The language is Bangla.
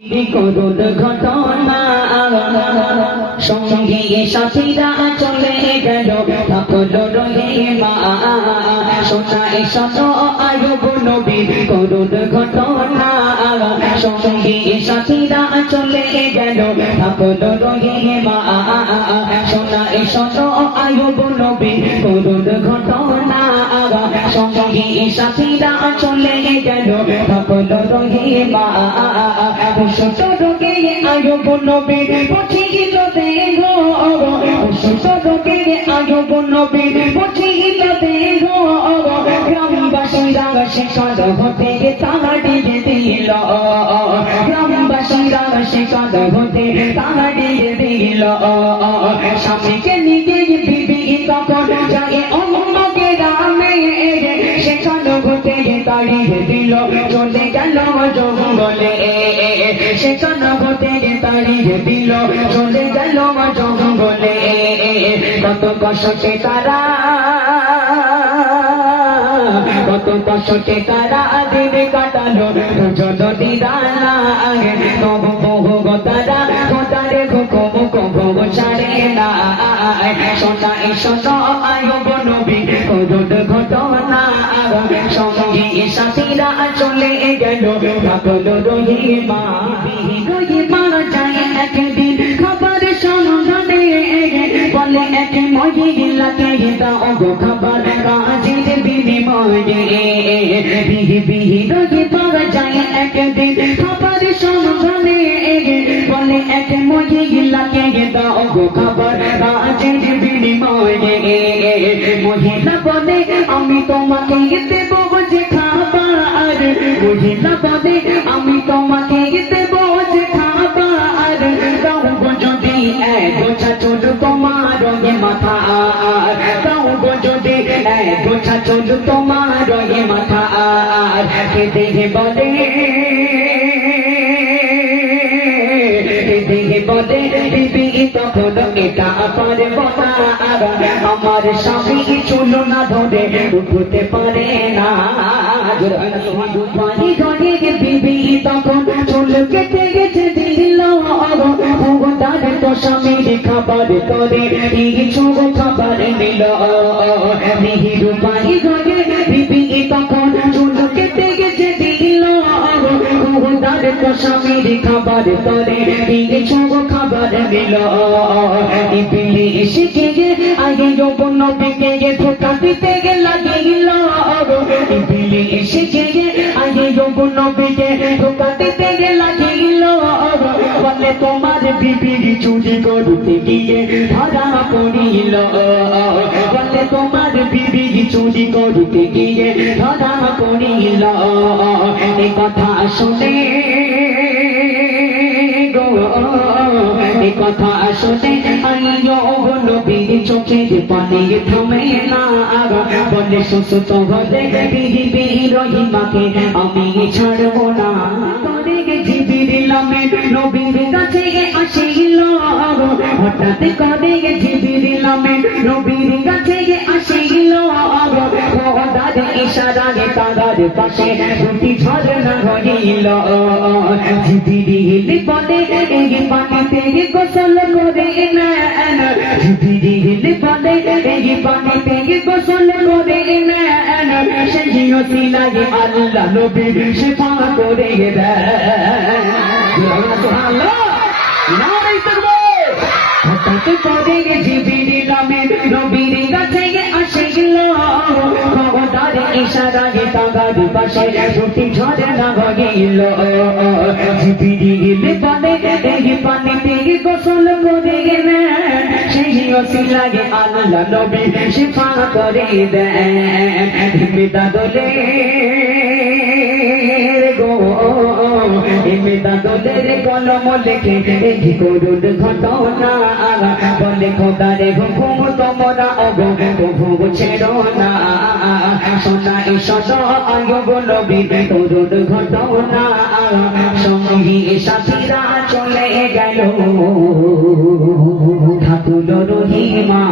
করুণ ঘটনা সঙ্গে সাথীরা চলে গেল থাকলো রহিমা শোনায় শত আয়ুব নবী করুণ ঘটনা সঙ্গে সাথীরা চলে গেল থাকলো রহিমা শোনায় শত আয়ুব নবী করুণ ঘটনা সঙ্গে সাথীরা চলে গেল থাকলো রহিমা সুস্থ রোগে আয়ুব নবী পৌঁছিল দেহ সুস্থ রোগে আয়ুব নবী পৌঁছিল দেহ গ্রামবাসীরা শিকার হতে তাড়িয়ে দিল গ্রামবাসীরা শিকার হতে তাড়িয়ে দিল স্বামীকে নিজে বিবি তখন যায় অন্য গ্রামে সেখান হতে তাড়িয়ে দিল চলে গেল জঙ্গলে সেখান হতে তাড়িয়ে দিল চলে গেল জঙ্গলে কত কষ্টে তারা কত কষ্টে তারা দিন কাটালো দুজন দিদানা তবু বহু তারা তারে ঘুম কবু ছাড়ে না শোনায় শত আয়ুব নবী করুণ ঘটনা সঙ্গে সাথীরা চলে গেল থাকলো রহিমা রহিমা যায় একদিন খাবার সন্ধানে বলে এক মহিলাকে দাও গো খাবার কাজের বিনিময়ে রহিমা যায় একদিন খাবার সন্ধানে বলে এক মহিলাকে দাও গো খাবার কাজের বিনিময়ে মহিলা বলে আমি তোমাকে দেব যে খাবার মহিলা বলে আমি তোমাকে দেব যে খাবার দাও গো যদি এক ছাচুর তোমার মাথা দাও গো যদি এক ছাচুর তোমার মাথা খেতে বলে বলে দিবি তখন এটা পারব না আমার স্বামী চুলো না ধরে উঠতে পারে না বাড়ি ঘরে দিবি তখন চুল কেটে গেছে দিল তার তো স্বামীর খাবার করে কিছু খাবার নিল মিহির বাড়ি ঘরে দিবি তখন চুল কেটে গেছে দিল তার তো স্বামীর খাবার করে কিছু খাবার দিল ইবলি শিখে আগে যৌবন নবীকে ধোকা দিতে লাগিল ইবলি শিখে আগে যৌবন নবীকে ধোকা দিতে লাগিল বলে তোমার বিবির চুরি করতে গিয়ে ধরা পড়িল বলে তোমার বিবির চুরি করতে গিয়ে ধরা পড়িল এই কথা শুনে কথা শুনে আইয়ুব নবীর চোখের পানি থামে না বলে সুস্থ হলে বিবি রহিমাকে আমি ছাড়ব না জিবিরিল আমিন নবীর কাছে আসিল হঠাৎ করে জিবিরিল আমিন নবীর কাছে আসিল খোদার ইশারায় তারার পাশে দুটি ঝরনা হইল জিবিরিল বলে এই পানিতে গোসল করে না জিবিরিল বলে এই পানিতে গোসল করে না সেই ওসিলায় আল্লাহ নবী শিফা করে দেয় সুবহানাল্লাহ নারে তাকবীর হঠাৎ করে জিবরিল আমিন নবীর কাছে আসিল খোদার ইশারায় তারার পাশে দুটি ঝরনা হইল জিবরিল বলে এই পানিতে গোসল করে না সেই ওসিলায় আল্লাহ নবী শিফা করে দেন মিদাদলে গো মিদাদলের কলম লেখে এই করুণ ঘটনা বলে খোদারে হুকুম তোমরা অগো প্রভু ছেড়ো না শোনাই শত আয়ুব নবীর করুণ ঘটনা সঙ্গী সাথীরা চলে গেল থাকলো রহিমা।